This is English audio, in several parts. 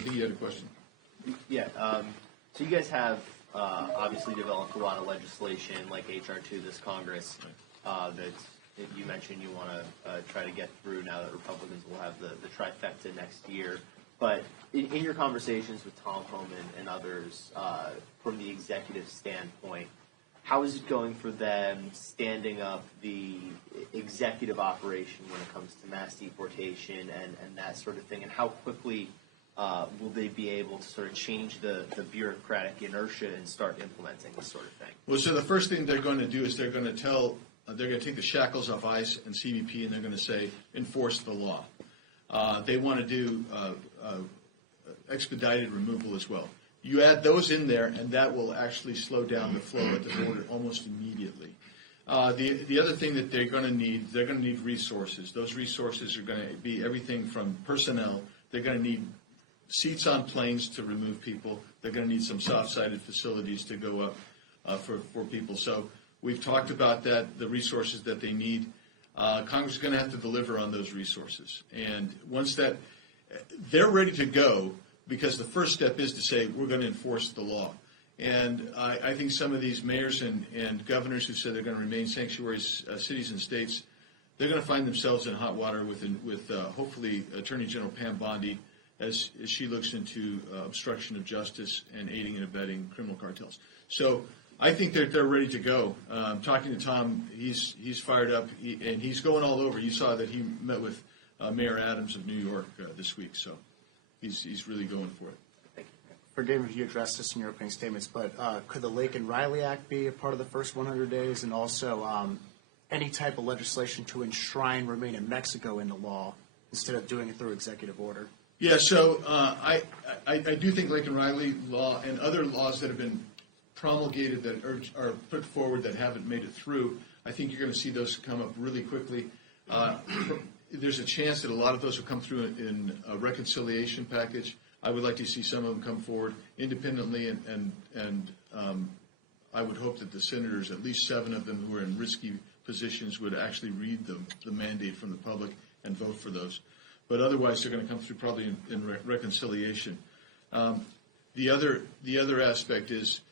I think you had a question. Yeah. So you guys have obviously developed a lot of legislation like H.R. 2 this Congress that you mentioned you want to try to get through now that Republicans will have the trifecta next year. But in your conversations with Tom Homan and others from the executive standpoint, how is it going for them standing up the executive operation when it comes to mass deportation and that sort of thing? And how quickly will they be able to sort of change the bureaucratic inertia and start implementing this sort of thing? Well, so the first thing they're going to do is they're going to take the shackles off ICE and CBP, and they're going to say, enforce the law. They want to do expedited removal as well. You add those in there, and that will actually slow down the flow at the border almost immediately. The other thing that they're going to need resources. Those resources are going to be everything from personnel. They're going to need seats on planes to remove people. They're going to need some soft-sided facilities to go up for people. So we've talked about that, the resources that they need. Congress is going to have to deliver on those resources. And once that, they're ready to go, because the first step is to say we're going to enforce the law. And I think some of these mayors and governors who said they're going to remain sanctuary cities and states, they're going to find themselves in hot water with hopefully Attorney General Pam Bondi as she looks into obstruction of justice and aiding and abetting criminal cartels. So I think they're ready to go. Talking to Tom, he's fired up, and he's going all over. You saw that he met with Mayor Adams of New York this week, so he's really going for it. Thank you. Forgive me if you addressed this in your opening statements, but could the Lake and Riley Act be a part of the first 100 days, and also any type of legislation to enshrine Remain in Mexico into law instead of doing it through executive order? Yeah, so I do think Lake and Riley law and other laws that have been promulgated that are put forward that haven't made it through, I think you're going to see those come up really quickly. There's a chance that a lot of those will come through in a reconciliation package. I would like to see some of them come forward independently, and I would hope that the senators, at least 7 of them who are in risky positions, would actually read the mandate from the public and vote for those. But otherwise, they're going to come through probably in reconciliation. The other aspect is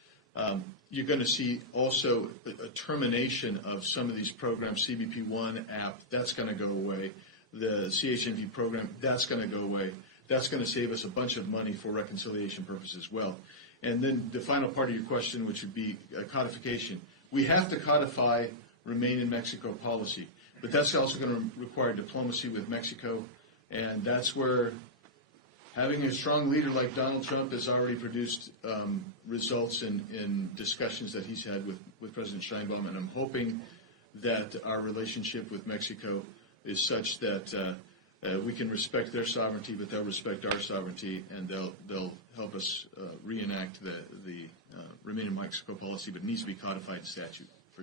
you're going to see also a termination of some of these programs. CBP One app, that's going to go away. The CHNV program, that's going to go away. That's going to save us a bunch of money for reconciliation purposes as well. And then the final part of your question, which would be codification. We have to codify Remain in Mexico policy, but that's also going to require diplomacy with Mexico, and that's where having a strong leader like Donald Trump has already produced results in discussions that he's had with President Sheinbaum, and I'm hoping that our relationship with Mexico is such that we can respect their sovereignty, but they'll respect our sovereignty, and they'll help us reenact the Remain in Mexico policy, but it needs to be codified in statute.